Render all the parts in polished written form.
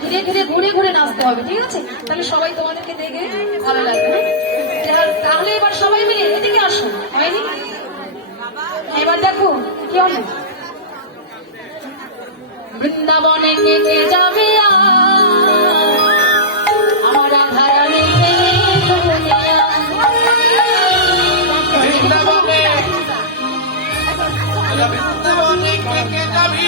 ধীরে ধীরে ঘুরে ঘুরে নাচতে হবে, ঠিক আছে? তাহলে সবাই তোমাদেরকে দেখে ভালো লাগবে। তাহলে এবার সবাই মিলে এদিকে আসো, হয়নি? এবার দেখো কি হবে। বৃন্দাবনে কে কে যাবে আমার রাধা রানী, বৃন্দাবনে কে কে যাবি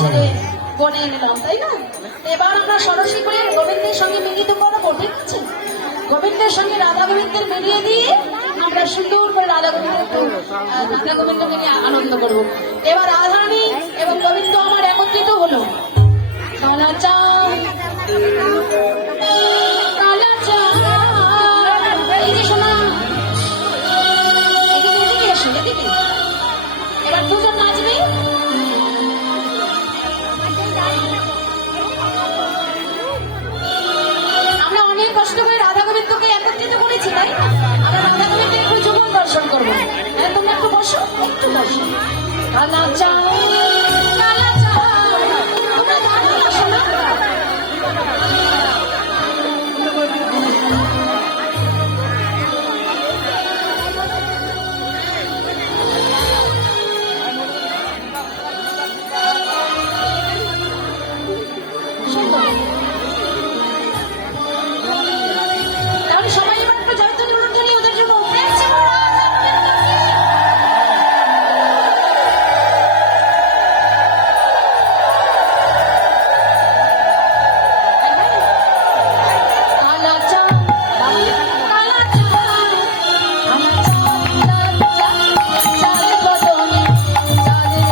ছেলে বনে নিলাম, তাই না? এবার আমরা সরাসরি করে গোবিন্দের সঙ্গে মিলিত করবো, ঠিক আছে? গোবিন্দের সঙ্গে রাধা গোবিন্দের মিলিয়ে দিয়ে আমরা সুন্দর করে রাধা গোবিন্দকে নিয়ে আনন্দ করবো। এবার রাধারানী এবং গোবিন্দ আমার একত্রিত হলো। কালাচাঁদ, কালাচাঁদ, এই যে শোনা, এদিকে এসো, এদিকে। এবার দুজন নাচবে। আমরা অনেক কষ্ট করে রাধা গোবিন্দকে একত্রিত করেছি, তাই না? আমরা রাধা গোবিন্দ একটু যুগল দর্শন করবো। হ্যাঁ, তোমরা একটু বসো, একটু বসো। কালাচাঁদ, কালাচাঁদ, তোমরা দাঁড়িয়ে আসো না। তাহলে সবাই এবার একটু জয়ধ্বনি উলুধ্বনি ওদের জন্য দেখছি বড়। কালাচাঁদ, কালাচাঁদ, আমার চাঁদ, চাঁদ বদনে, চাঁদের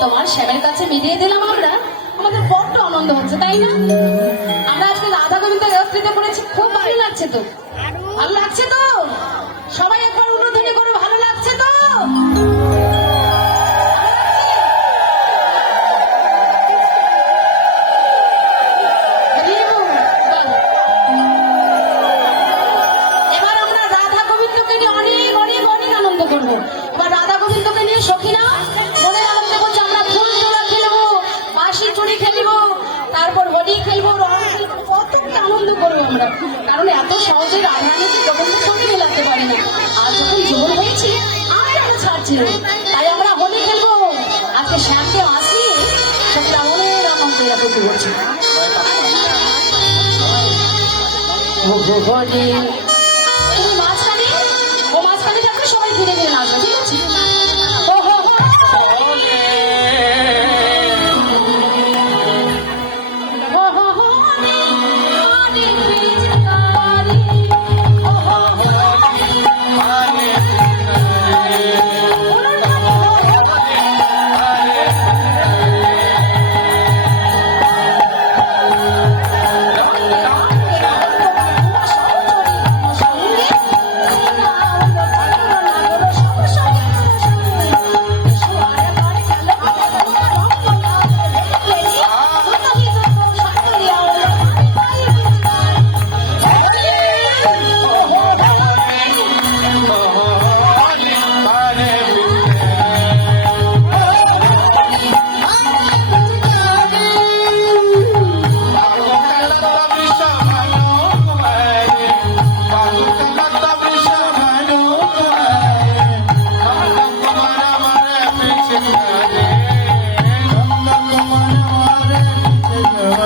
তোমার শ্যামের কাছে মিলিয়ে দিলাম আমরা, আমাদের বড্ড আনন্দ হচ্ছে, তাই না? আমরা আজকে রাধা গোবিন্দ একত্রিত করেছি, খুব ভালো লাগছে তো? ভালো লাগছে তো? সবাই একবার উলুধ্বনি করো, ভালো লাগছে তো? এবার আমরা রাধা গোবিন্দকে নিয়ে অনেক অনেক অনেক আনন্দ করবো। এবার রাধা গোবিন্দকে নিয়ে সখীরা মনে আনন্দ করছে, আমরা ফুল তোলা খেলবো, বাঁশি চুরি খেলবো, তারপর হোলি খেলবো, রং খেলবো, কত কি আনন্দ করবো আমরা। কারণ এত সহজে রাধারানীকে গোবিন্দের সঙ্গে মেলাতে পারি না। আর যখন যুবন হয়েছি আর আমরা ছাড়ছিল, তাই আমরা হোলি খেলবো। আজকে শ্যামকে আসি সখীরা অনেক আনন্দ এরা করতে বলছে। তুমি মাঝখানে, ও মাঝখানে যাবে, সবাই ধীরে ধীরে নাচবে, ঠিক আছে? ও হো হো। ও হো হো, অনেক পিচকারি। ও হো হো, রে